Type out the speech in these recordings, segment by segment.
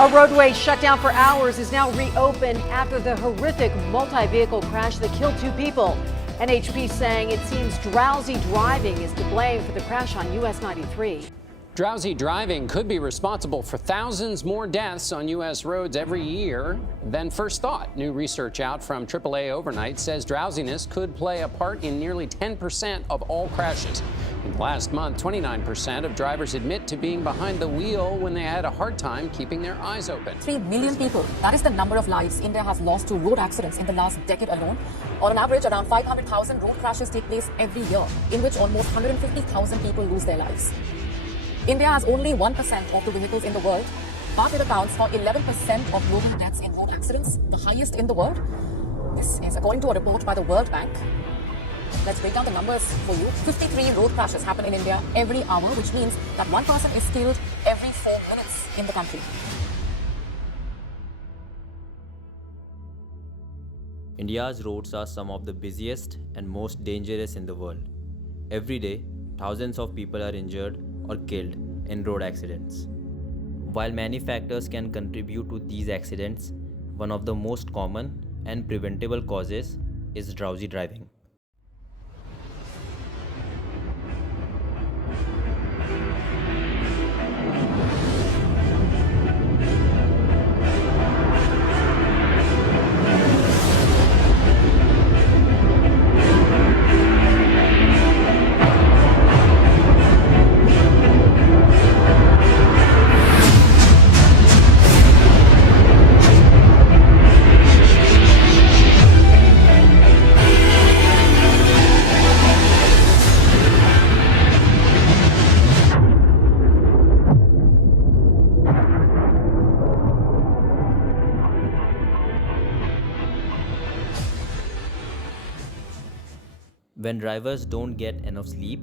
A roadway shut down for hours is now reopened after the horrific multi-vehicle crash that killed 2 people. NHP saying it seems drowsy driving is to blame for the crash on US 93. Drowsy driving could be responsible for thousands more deaths on U.S. roads every year than first thought. New research out from AAA Overnight says drowsiness could play a part in nearly 10% of all crashes. And last month, 29% of drivers admit to being behind the wheel when they had a hard time keeping their eyes open. 3 million people, that is the number of lives India has lost to road accidents in the last decade alone. On average, around 500,000 road crashes take place every year, in which almost 150,000 people lose their lives. India has only 1% of the vehicles in the world, but it accounts for 11% of global deaths in road accidents, the highest in the world. This is according to a report by the World Bank. Let's break down the numbers for you. 53 road crashes happen in India every hour, which means that one person is killed every 4 minutes in the country. India's roads are some of the busiest and most dangerous in the world. Every day, thousands of people are injured or killed in road accidents. While many factors can contribute to these accidents, one of the most common and preventable causes is drowsy driving. When drivers don't get enough sleep,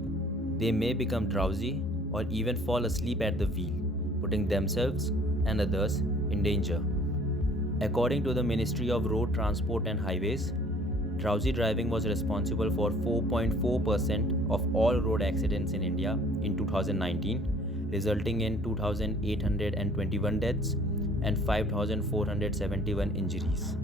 they may become drowsy or even fall asleep at the wheel, putting themselves and others in danger. According to the Ministry of Road Transport and Highways, drowsy driving was responsible for 4.4% of all road accidents in India in 2019, resulting in 2,821 deaths and 5,471 injuries.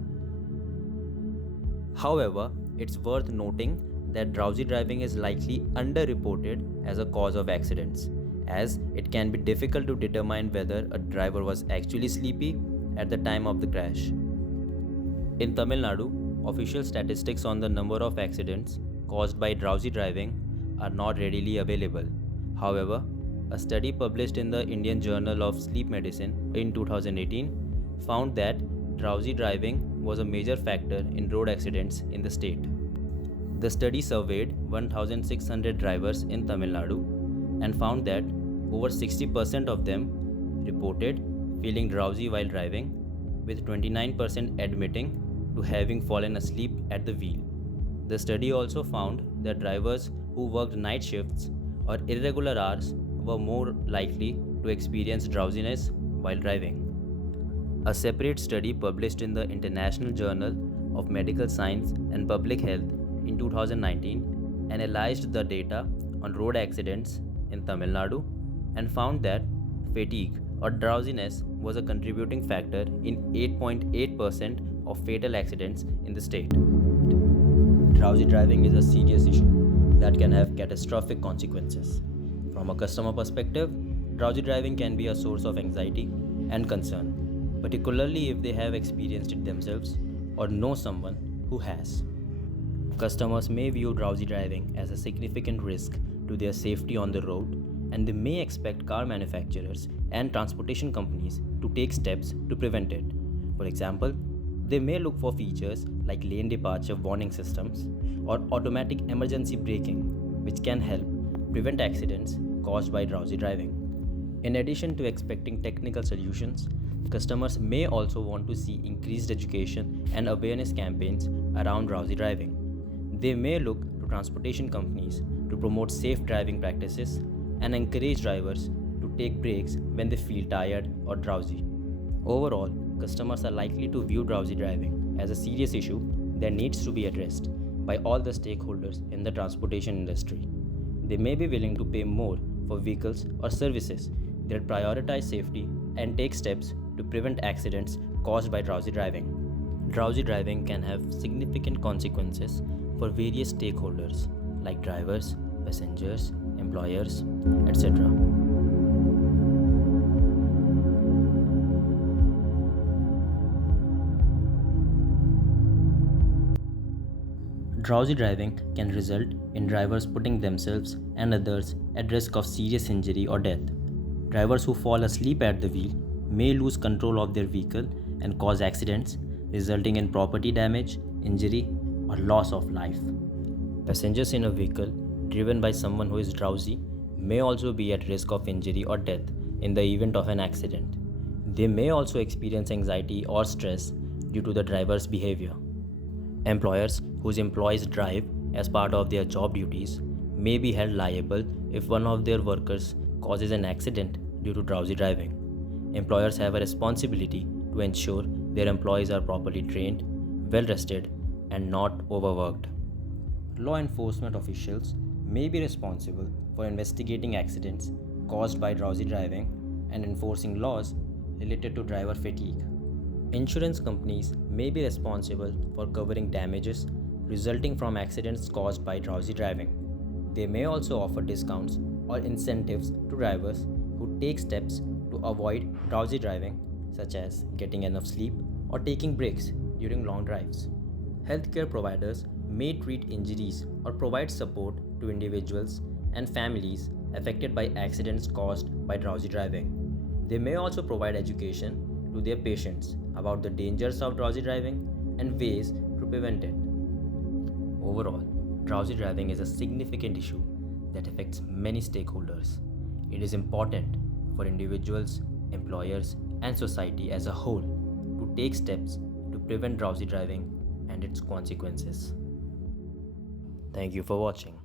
However, it's worth noting that drowsy driving is likely underreported as a cause of accidents, as it can be difficult to determine whether a driver was actually sleepy at the time of the crash. In Tamil Nadu, official statistics on the number of accidents caused by drowsy driving are not readily available. However, a study published in the Indian Journal of Sleep Medicine in 2018 found that drowsy driving was a major factor in road accidents in the state. The study surveyed 1,600 drivers in Tamil Nadu and found that over 60% of them reported feeling drowsy while driving, with 29% admitting to having fallen asleep at the wheel. The study also found that drivers who worked night shifts or irregular hours were more likely to experience drowsiness while driving. A separate study published in the International Journal of Medical Science and Public Health in 2019 analyzed the data on road accidents in Tamil Nadu and found that fatigue or drowsiness was a contributing factor in 8.8% of fatal accidents in the state. Drowsy driving is a serious issue that can have catastrophic consequences. From a customer perspective, drowsy driving can be a source of anxiety and concern, particularly if they have experienced it themselves or know someone who has. Customers may view drowsy driving as a significant risk to their safety on the road, and they may expect car manufacturers and transportation companies to take steps to prevent it. For example, they may look for features like lane departure warning systems or automatic emergency braking, which can help prevent accidents caused by drowsy driving. In addition to expecting technical solutions, customers may also want to see increased education and awareness campaigns around drowsy driving. They may look to transportation companies to promote safe driving practices and encourage drivers to take breaks when they feel tired or drowsy. Overall, customers are likely to view drowsy driving as a serious issue that needs to be addressed by all the stakeholders in the transportation industry. They may be willing to pay more for vehicles or services that prioritize safety and take steps to to prevent accidents caused by drowsy driving. Drowsy driving can have significant consequences for various stakeholders like drivers, passengers, employers, etc. Drowsy driving can result in drivers putting themselves and others at risk of serious injury or death. Drivers who fall asleep at the wheel may lose control of their vehicle and cause accidents, resulting in property damage, injury, or loss of life. Passengers in a vehicle driven by someone who is drowsy may also be at risk of injury or death in the event of an accident. They may also experience anxiety or stress due to the driver's behavior. Employers whose employees drive as part of their job duties may be held liable if one of their workers causes an accident due to drowsy driving. Employers have a responsibility to ensure their employees are properly trained, well rested, and not overworked. Law enforcement officials may be responsible for investigating accidents caused by drowsy driving and enforcing laws related to driver fatigue. Insurance companies may be responsible for covering damages resulting from accidents caused by drowsy driving. They may also offer discounts or incentives to drivers who take steps to avoid drowsy driving, such as getting enough sleep or taking breaks during long drives. Healthcare providers may treat injuries or provide support to individuals and families affected by accidents caused by drowsy driving. They may also provide education to their patients about the dangers of drowsy driving and ways to prevent it. Overall, drowsy driving is a significant issue that affects many stakeholders. It is important for individuals, employers, and society as a whole to take steps to prevent drowsy driving and its consequences. Thank you for watching.